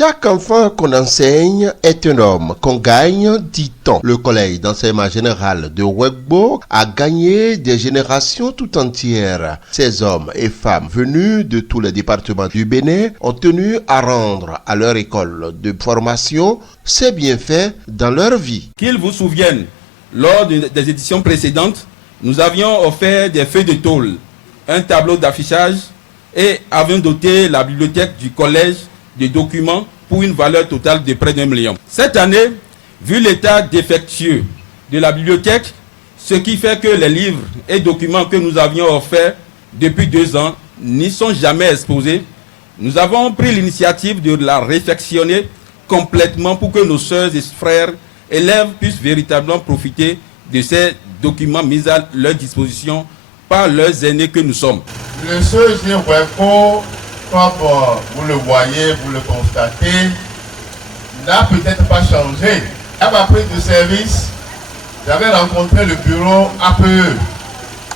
Chaque enfant qu'on enseigne est un homme qu'on gagne, dit-on. Le collège d'enseignement général de Ouegbo a gagné des générations tout entières. Ces hommes et femmes venus de tous les départements du Bénin ont tenu à rendre à leur école de formation ces bienfaits dans leur vie. Qu'ils vous souviennent, lors des éditions précédentes, nous avions offert des feuilles de tôle, un tableau d'affichage et avions doté la bibliothèque du collège de documents pour une valeur totale de près d'1 million. Cette année, vu l'état défectueux de la bibliothèque, ce qui fait que les livres et documents que nous avions offerts depuis 2 ans n'y sont jamais exposés, nous avons pris l'initiative de la réfectionner complètement pour que nos sœurs et frères élèves puissent véritablement profiter de ces documents mis à leur disposition par leurs aînés que nous sommes. Le CEG Ouegbo, comme vous le voyez, vous le constatez, n'a peut-être pas changé. À ma prise de service, j'avais rencontré le bureau APE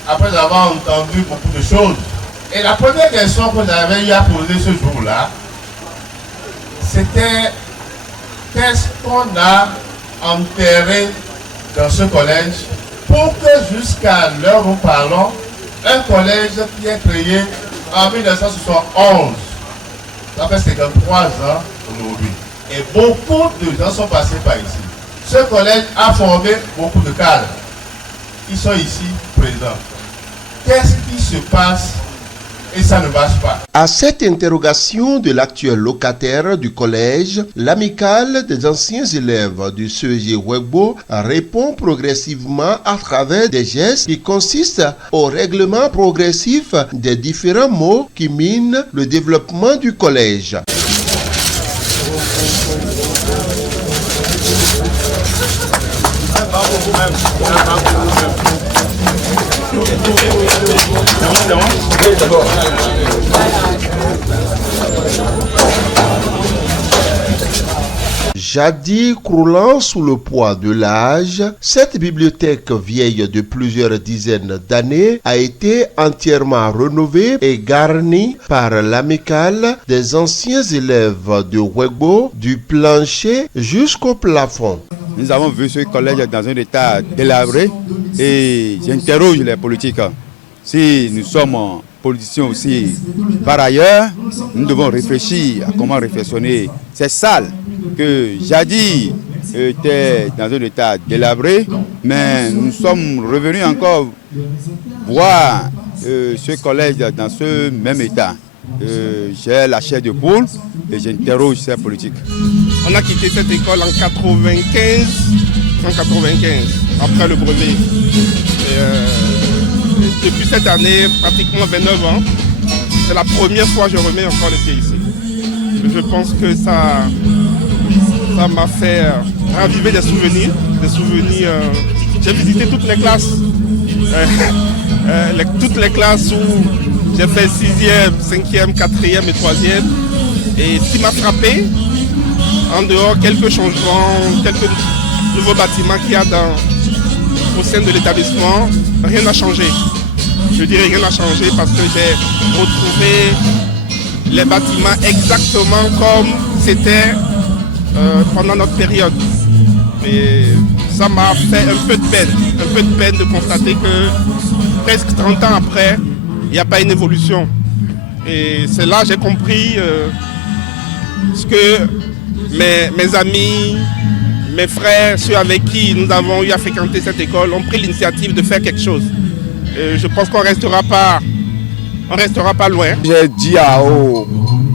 après avoir entendu beaucoup de choses. Et la première question que j'avais eu à poser ce jour-là, c'était qu'est-ce qu'on a enterré dans ce collège pour que jusqu'à l'heure où nous parlons, un collège qui est créé en 1971, ça fait 53 ans aujourd'hui. Et beaucoup de gens sont passés par ici. Ce collège a formé beaucoup de cadres qui sont ici présents. Qu'est-ce qui se passe et ça ne marche pas? À cette interrogation de l'actuel locataire du collège, l'amicale des anciens élèves du CEG Ouegbo répond progressivement à travers des gestes qui consistent au règlement progressif des différents maux qui minent le développement du collège. Jadis croulant sous le poids de l'âge, cette bibliothèque vieille de plusieurs dizaines d'années a été entièrement rénovée et garnie par l'amicale des anciens élèves de Ouegbo, du plancher jusqu'au plafond. Nous avons vu ce collège dans un état délabré et j'interroge les politiques. Si nous sommes politiciens aussi, par ailleurs, nous devons réfléchir à comment réfectionner ces salles que jadis étaient dans un état délabré, mais nous sommes revenus encore voir ce collège dans ce même état. J'ai la chair de poule et j'interroge ces politiques. On a quitté cette école en 95, après le brevet. Et depuis cette année, pratiquement 29 ans, c'est la première fois que je remets encore les pieds ici. Je pense que ça m'a fait raviver des souvenirs. J'ai visité toutes les classes. Toutes les classes où j'ai fait 6e, 5e, 4e et 3e. Et ce qui m'a frappé, en dehors quelques changements, quelques nouveaux bâtiments qu'il y a au sein de l'établissement, rien n'a changé. Je dirais rien n'a changé parce que j'ai retrouvé les bâtiments exactement comme c'était pendant notre période. Et ça m'a fait un peu de peine de constater que presque 30 ans après, il n'y a pas une évolution. Et c'est là que j'ai compris ce que mes amis, mes frères, ceux avec qui nous avons eu à fréquenter cette école ont pris l'initiative de faire quelque chose. Et je pense qu'on ne restera pas loin. J'ai dit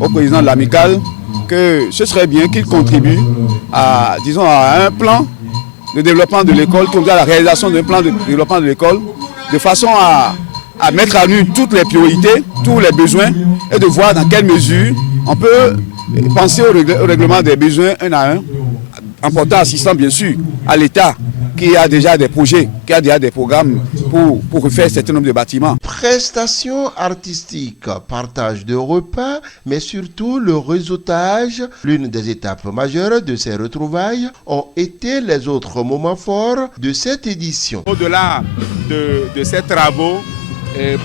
au président de l'amicale que ce serait bien qu'il contribue à un plan de développement de l'école, à la réalisation d'un plan de développement de l'école, de façon à mettre à nu toutes les priorités, tous les besoins, et de voir dans quelle mesure on peut penser au règlement des besoins un à un, en portant assistant bien sûr à l'État qui a déjà des projets, qui a déjà des programmes pour refaire un certain nombre de bâtiments. Prestations artistiques, partage de repas, mais surtout le réseautage, l'une des étapes majeures de ces retrouvailles, ont été les autres moments forts de cette édition. Au-delà de ces travaux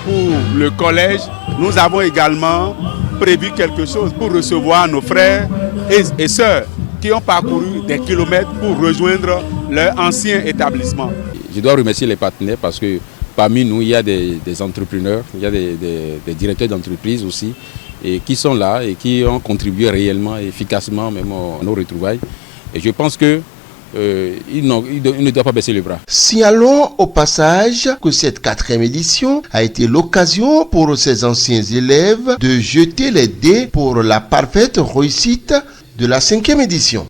pour le collège, nous avons également prévu quelque chose pour recevoir nos frères et sœurs qui ont parcouru des kilomètres pour rejoindre leur ancien établissement. Je dois remercier les partenaires parce que parmi nous, il y a des entrepreneurs, il y a des directeurs d'entreprise aussi, et qui sont là et qui ont contribué réellement et efficacement même à nos retrouvailles. Et je pense que il ne doit pas baisser les bras. Signalons au passage que cette 4e édition a été l'occasion pour ces anciens élèves de jeter les dés pour la parfaite réussite de la 5e édition.